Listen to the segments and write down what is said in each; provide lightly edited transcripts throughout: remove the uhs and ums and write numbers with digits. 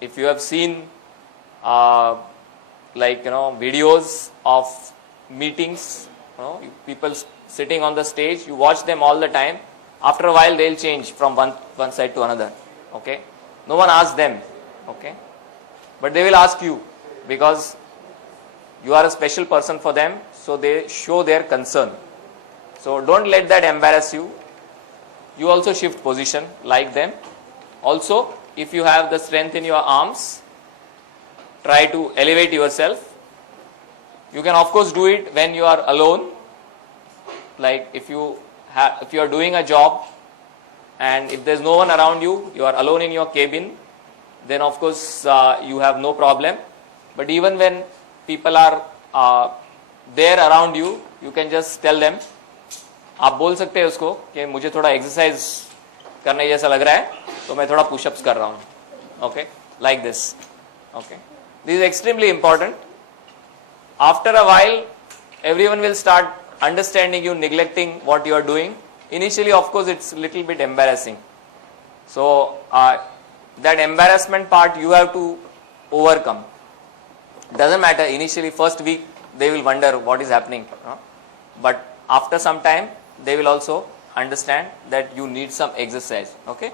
if you have seen videos of meetings, people sitting on the stage, you watch them all the time. After a while they'll change from one side to another. Okay, no one asks them. Okay, but they will ask you because you are a special person for them, so they show their concern. So don't let that embarrass you. You also shift position like them. Also, if you have the strength in your arms, try to elevate yourself. You can of course do it when you are alone. Like if you are doing a job and if there's no one around you, you are alone in your cabin, then of course you have no problem. But even when people are there around you, you can just tell them. आप बोल सकते हैं उसको कि मुझे थोड़ा exercise करने जैसा लग रहा है, तो मैं थोड़ा पुशअप्स कर रहा हूँ. Okay, like this. Okay, this is extremely important. After a while, everyone will start understanding you neglecting what you are doing. Initially, of course, it's a little bit embarrassing. So that embarrassment part you have to overcome. Doesn't matter. Initially, first week they will wonder what is happening, but after some time they will also understand that you need some exercise. Okay.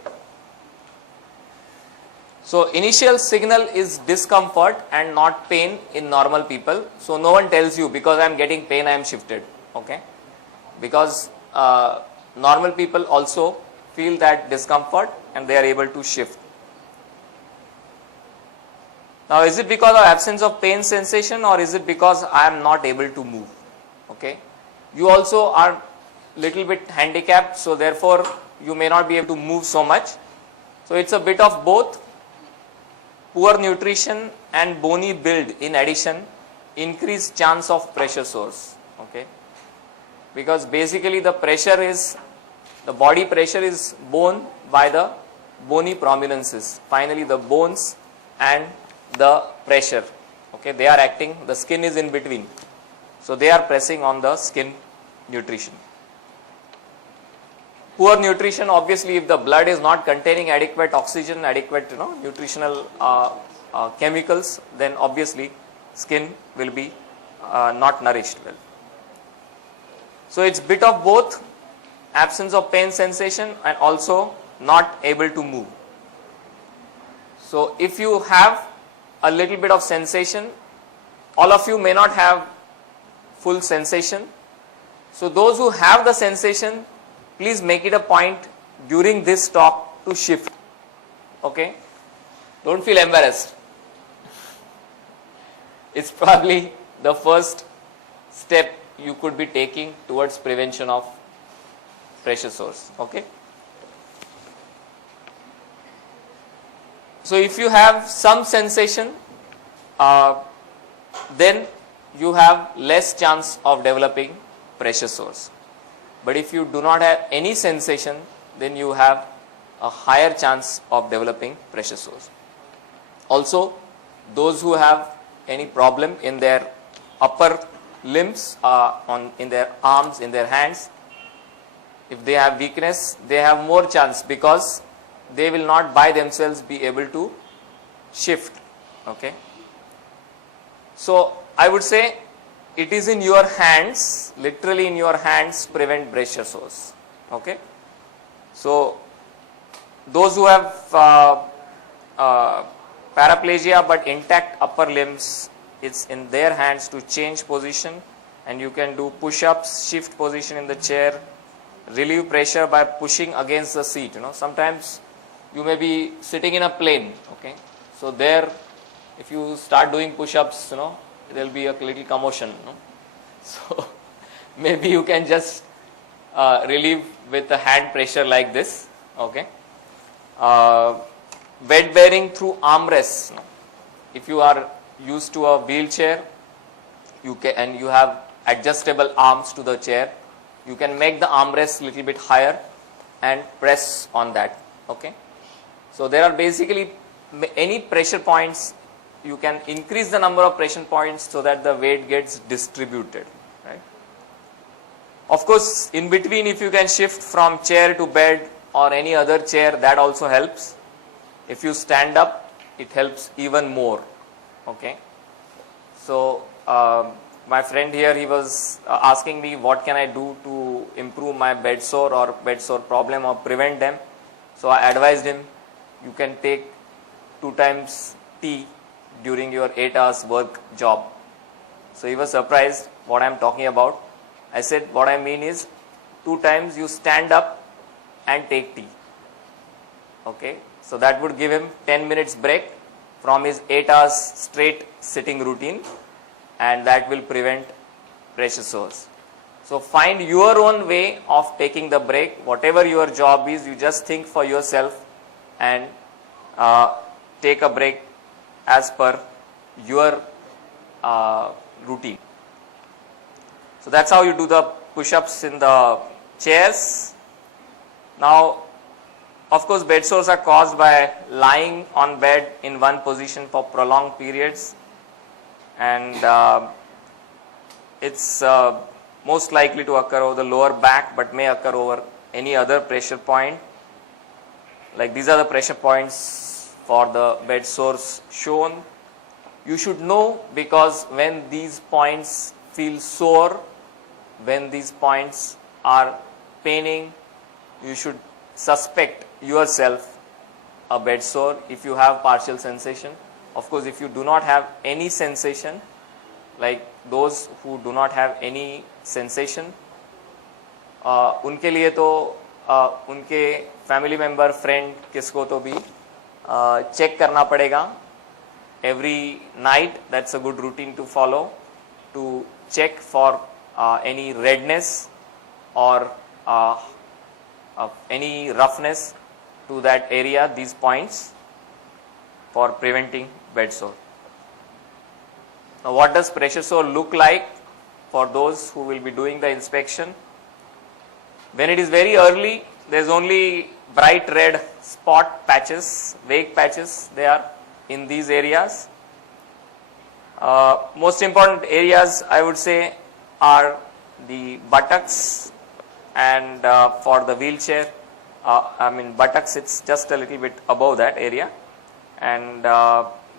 So initial signal is discomfort and not pain in normal people. So no one tells you because I am getting pain I am shifted. Okay, because normal people also feel that discomfort and they are able to shift. Now is it because of absence of pain sensation or is it because I am not able to move? Okay, you also are little bit handicapped, so therefore you may not be able to move so much. So it's a bit of both. Poor nutrition and bony build in addition increase chance of pressure sores. Okay, because basically the body pressure is borne by the bony prominences. Finally the bones and the pressure, okay, they are acting, the skin is in between, so they are pressing on the skin nutrition. Poor nutrition, obviously if the blood is not containing adequate oxygen, adequate nutritional chemicals, then obviously skin will be not nourished well. So it's bit of both, absence of pain sensation and also not able to move. So if you have a little bit of sensation, all of you may not have full sensation. So those who have the sensation, please make it a point during this talk to shift. Okay, don't feel embarrassed. It's probably the first step you could be taking towards prevention of pressure sores. Okay, so if you have some sensation, then you have less chance of developing pressure sores. But if you do not have any sensation, then you have a higher chance of developing pressure sores. Also, those who have any problem in their upper limbs, in their arms, in their hands, if they have weakness, they have more chance because they will not by themselves be able to shift. Okay. So I would say it is in your hands, literally in your hands, prevent pressure sores. Okay. So those who have paraplegia but intact upper limbs, it's in their hands to change position, and you can do push-ups, shift position in the chair, relieve pressure by pushing against the seat. Sometimes you may be sitting in a plane. Okay, so there, if you start doing push-ups, there will be a little commotion. So maybe you can just relieve with a hand pressure like this. Okay. Bed bearing through armrests. If you are used to a wheelchair, and you have adjustable arms to the chair, you can make the armrest little bit higher and press on that. Okay. So there are basically any pressure points. You can increase the number of pressure points so that the weight gets distributed. Right. Of course, in between, if you can shift from chair to bed or any other chair, that also helps. If you stand up, it helps even more. Okay, so my friend here, he was asking me what can I do to improve my bed sore or bed sore problem or prevent them. So I advised him, you can take 2 times tea during your 8 hours work job. So he was surprised what I am talking about. I said what I mean is 2 times you stand up and take tea. Okay, so that would give him 10 minutes break from his 8 hours straight sitting routine, and that will prevent pressure sores. So find your own way of taking the break. Whatever your job is, you just think for yourself and take a break as per your routine. So that's how you do the push-ups in the chairs. Now, of course, bed sores are caused by lying on bed in one position for prolonged periods, and it's most likely to occur over the lower back, but may occur over any other pressure point. Like these are the pressure points for the bed sores shown. You should know, because when these points feel sore, when these points are paining, you should suspect yourself a bed sore if you have partial sensation. Of course, if you do not have any sensation, like those who do not have any sensation, उनके लिए तो उनके family member, friend, किसको तो भी check करना पड़ेगा every night. That's a good routine to follow, to check for any redness or any roughness to that area, these points, for preventing bed sore. Now, what does pressure sore look like for those who will be doing the inspection? When it is very early, there is only bright red spot patches, vague patches, they are in these areas. Most important areas, I would say, are the buttocks, and for the wheelchair, buttocks, it's just a little bit above that area, and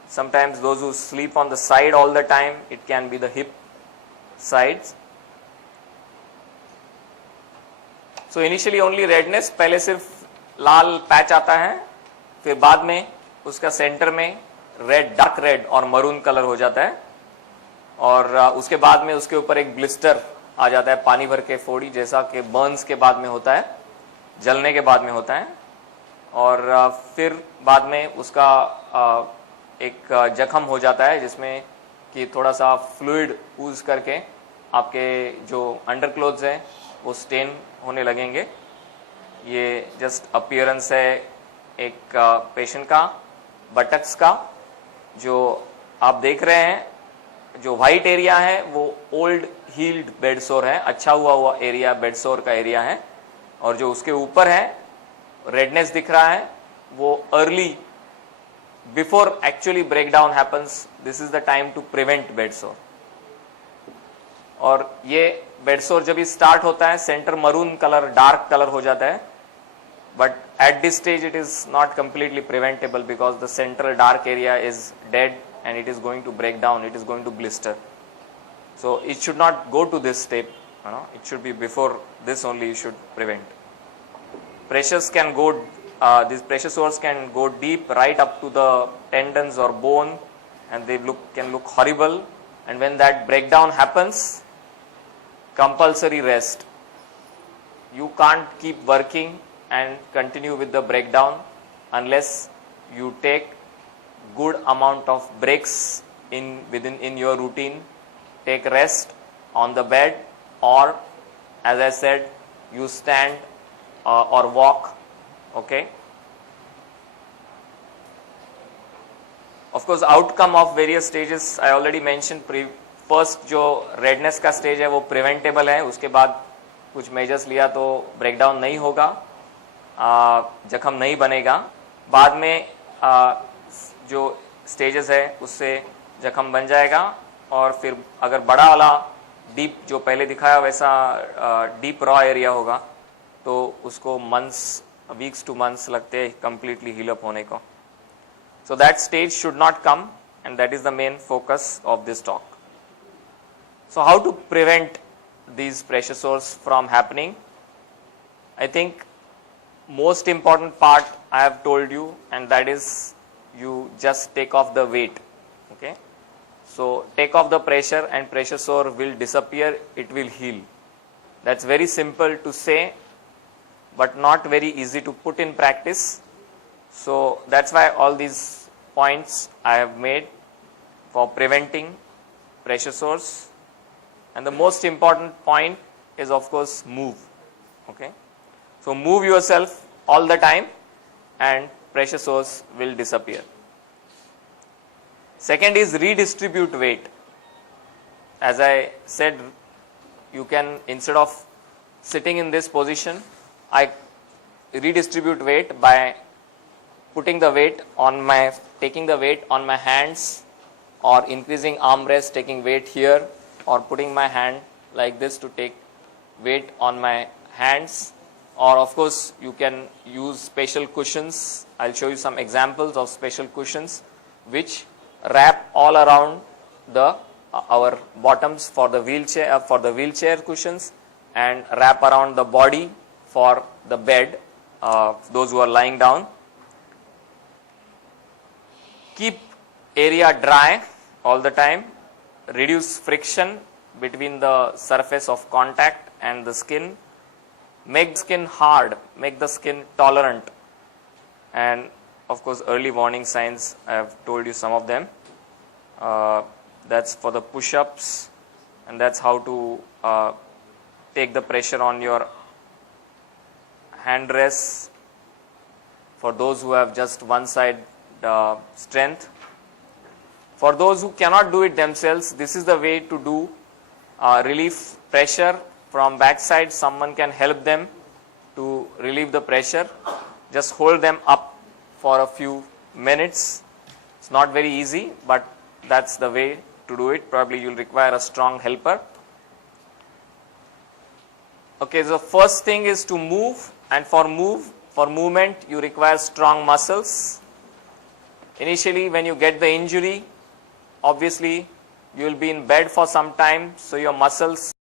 sometimes those who sleep on the side all the time, it can be the hip sides. So initially only redness, पहले सिर्फ लाल patch आता है, फिर बाद में उसका centre में red, dark red और मरून कलर हो जाता है, और उसके बाद में उसके ऊपर एक ब्लिस्टर आ जाता है, पानी भर के फोड़ी जैसा कि बर्न्स के बाद में होता है, जलने के बाद में होता है, और फिर बाद में उसका एक जख्म हो जाता है जिसमें कि थोड़ा सा फ्लूइड यूज करके आपके जो अंडर क्लोथ्स हैं वो स्टेन होने लगेंगे. ये जस्ट अपीयरेंस है एक पेशेंट का बटक्स का. जो आप देख रहे हैं, जो व्हाइट एरिया है वो ओल्ड हील्ड बेड सोर है, अच्छा हुआ एरिया बेड सोर का एरिया है, और जो उसके ऊपर है रेडनेस दिख रहा है वो early, before actually breakdown happens, this is the time to prevent bed sore. और ये बेड सोर जब ही स्टार्ट होता है centre maroon colour, dark colour हो जाता है, but at this stage it is not completely preventable because the central dark area is dead and it is going to break down, it is going to blister. So it should not go to this step, it should be before this only you should prevent. Pressures can go, these pressure sores can go deep right up to the tendons or bone, and they can look horrible, and when that breakdown happens, compulsory rest. You can't keep working and continue with the breakdown unless you take good amount of breaks in your routine. Take rest on the bed, or as I said, you stand or walk. Okay. Of course, outcome of various stages I already mentioned. First जो redness का stage है वो preventable है, उसके बाद कुछ measures लिया तो breakdown नहीं होगा, जख्म नहीं बनेगा. बाद में जो stages है उससे जख्म बन जाएगा, और फिर अगर बड़ा वाला डीप जो पहले दिखाया वैसा डीप रॉ एरिया होगा तो उसको मंथ्स, वीक्स टू मंथ्स लगते हैं कंप्लीटली हील अप होने को. So that stage should not come, and that is the main focus of this talk. So how to prevent these pressure sores from happening? I think most important part I have told you, and that is you just take off the weight. Okay, so take off the pressure and pressure sore will disappear, it will heal. That's very simple to say, but not very easy to put in practice. So that's why all these points I have made for preventing pressure sores. And the most important point is, of course, move. Okay, so move yourself all the time and pressure sores will disappear. Second is redistribute weight. As I said, you can, instead of sitting in this position, I redistribute weight by putting the weight on my, taking the weight on my hands, or increasing arm rest, taking weight here, or putting my hand like this to take weight on my hands. Or of course you can use special cushions. I'll show you some examples of special cushions which wrap all around the our bottoms for the wheelchair cushions, and wrap around the body for the bed, those who are lying down. Keep area dry all the time. Reduce friction between the surface of contact and the skin. Make the skin hard, make the skin tolerant, and of course early warning signs, I have told you some of them. That's for the push-ups, and that's how to take the pressure on your hand rests for those who have just one side strength. For those who cannot do it themselves, this is the way to do relief pressure from backside. Someone can help them to relieve the pressure. Just hold them up for a few minutes. It's not very easy, but that's the way to do it. Probably you'll require a strong helper. Okay, so first thing is to move, and for movement you require strong muscles. Initially when you get the injury, obviously you will be in bed for some time, so your muscles